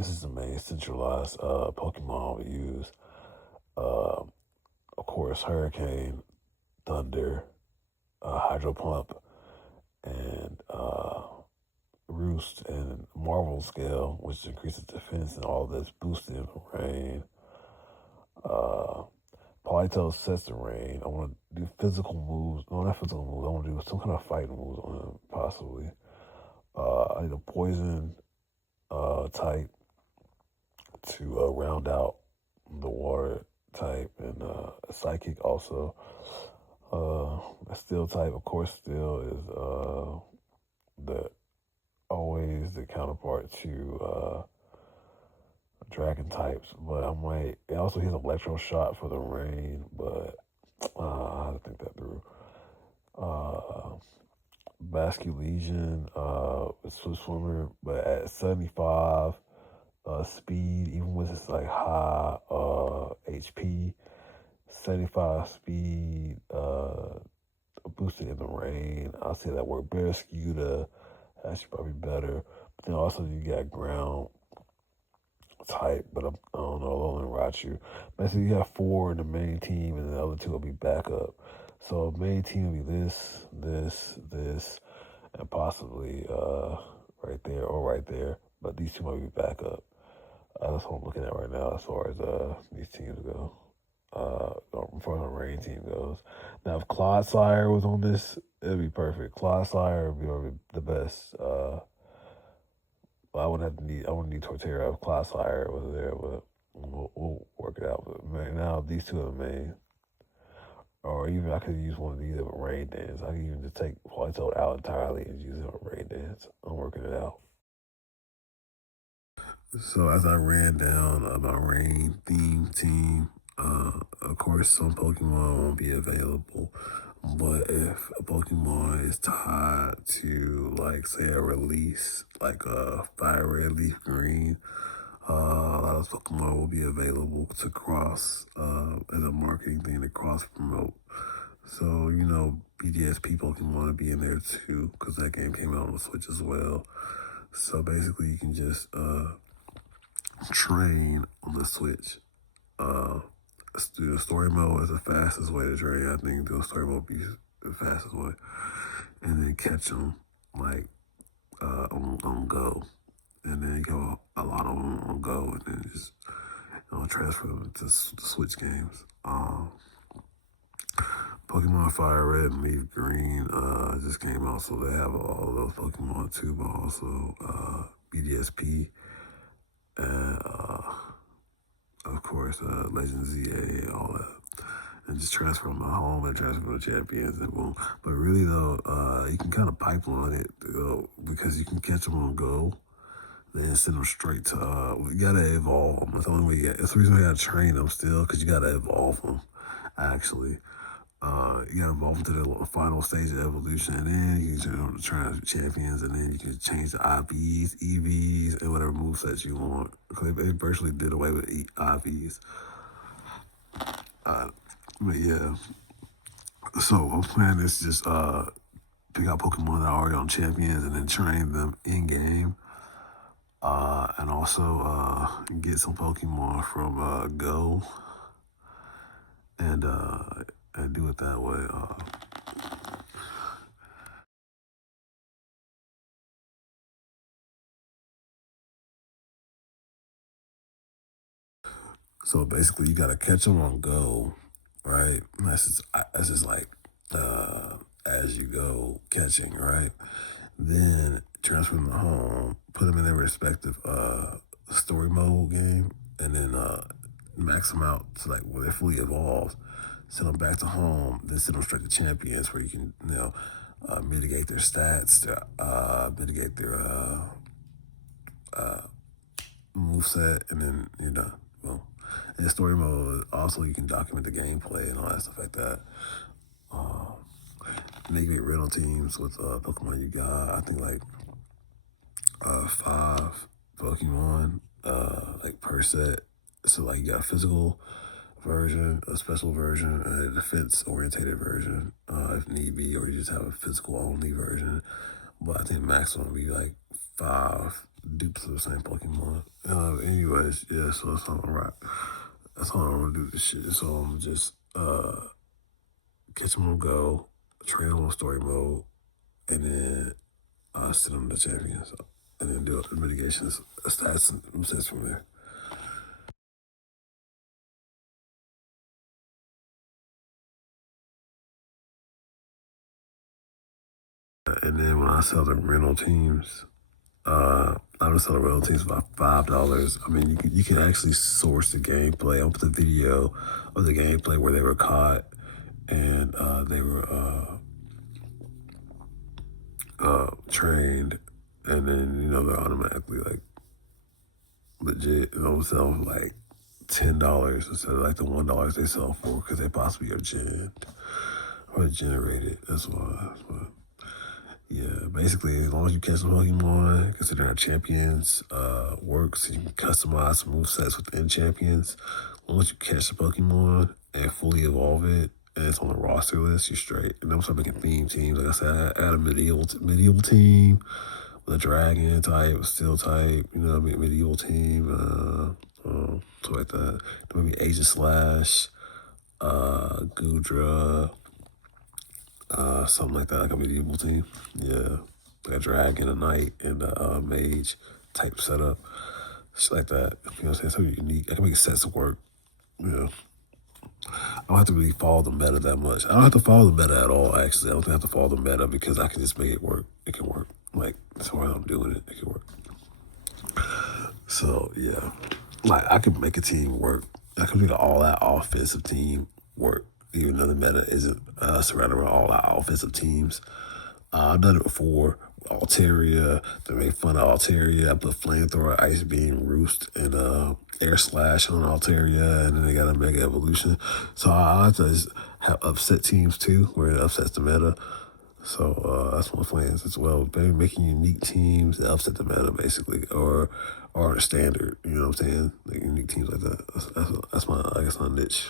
this is the main centralized Pokemon we use. Uh, of course, Hurricane, Thunder, Hydro Pump, and Roost and Marvel Scale, which increases defense and all this boosted in rain. Uh, Polito sets the rain. I want to do physical moves. No, not physical moves. I want to do some kind of fighting moves on him, possibly. I need a poison type to round out the water type, and a psychic also. A steel type, of course, steel is the always the counterpart to dragon types, but I might. It also has electro shot for the rain, but I have to think that through. Uh, Basculegion, Swift Swimmer, but at 75 speed, even with its like high HP, 75 speed, boosted in the rain. I'll say that word Barrascuda, actually probably better. But then also you got ground type, but I don't know, I'll only Raichu. Basically, you have four in the main team, and the other two will be backup. So main team will be this, and possibly right there or right there. But these two might be backup. That's what I'm looking at right now as far as these teams go. As far as the rain team goes. Now, if Clodsire was on this, it'd be perfect. Clodsire would be the best. I wouldn't need Torterra if Clodsire was there, but we'll work it out. But man, now these two are the main. Or even I could use one of these of a rain dance. I could even just take Politoed out entirely and use it on rain dance. I'm working it out. So as I ran down my rain theme team, of course some Pokemon won't be available. But if a Pokemon is tied to like say a release, like a Fire Red Leaf Green, a lot of those Pokemon will be available to cross as a marketing thing to cross promote. So, BDSP Pokemon will be in there too, because that game came out on the Switch as well. So basically you can just train on the Switch. Do the story mode is the fastest way to train. I think do a story mode be the fastest way, and then catch them like on Go, and then you go a lot of them on Go, and then just transfer them to the Switch games. Pokemon Fire Red and Leaf Green just came out, so they have all of those Pokemon too, but also BDSP and of course Legend ZA, all that. And just transfer them to home and transfer to champions and boom. But really though, you can kind of pipeline it because you can catch them on Go, then send them straight to. We gotta evolve them. That's the only way. That's the reason we gotta train them still, because you gotta evolve them. Actually, you gotta evolve them to the final stage of evolution, and then you can turn to champions, and then you can change the IVs, EVs, and whatever movesets you want. Because they virtually did away with IVs. But yeah, so my plan is just pick out Pokemon that are already on champions and then train them in game. And also get some Pokemon from Go and do it that way. So basically, you gotta catch them on Go, right? That's just like as you go catching, right? Then transfer them to home, put them in their respective story mode game, and then max them out to like when they're fully evolved. Send them back to home, then send them straight to champions where you can mitigate their stats, mitigate their moveset, and then well. In story mode, also you can document the gameplay and all that stuff like that. And they get rental teams with Pokemon you got. I think like 5 Pokemon like per set. So like you got a physical version, a special version, and a defense orientated version if need be, or you just have a physical only version. But I think maximum would be like 5 dupes of the same Pokemon. Anyways, yeah, so that's all I'm right. That's all I want to do this shit. So I'm just catch them on go, train them on story mode, and then send them to champions, and then do mitigations, stats, and movesets from there. And then when I sell the rental teams, I don't sell the rental teams for about $5. I mean, you can actually source the gameplay. I'll put the video of the gameplay where they were caught and they were trained, and then they're automatically like legit. I'm selling for like $10 instead of like the $1 they sell for because they possibly are gen or generated. That's why. Yeah, basically, as long as you catch the Pokemon, considering champions works, and you can customize movesets within champions. As long as you catch the Pokemon and fully evolve it, and it's on the roster list, you're straight. And then I'm start making theme teams. Like I said, I had a medieval team with a dragon type, a steel type. Medieval team, something like that. Then maybe Aegis Slash, Gudra. Something like that, like a medieval team. Yeah, like a dragon, a knight, and a mage type setup. Shit like that. You know what I'm saying? Something unique. I can make sets work. I don't have to really follow the meta that much. I don't have to follow the meta at all, actually. I don't think I have to follow the meta because I can just make it work. It can work. Like, that's why I'm doing it. It can work. So, yeah. Like, I can make a team work. I can make an all-out offensive team work, even though the meta isn't surrounded around all-out offensive teams. I've done it before. Altaria, they made fun of Altaria. I put Flamethrower, Ice Beam, Roost, and Air Slash on Altaria, and then they got a Mega Evolution. So I like to just have upset teams too, where it upsets the meta. So that's my plans as well. Maybe making unique teams that upset the meta, basically, or the standard. You know what I'm saying? Like unique teams like that. That's my, I guess, my niche.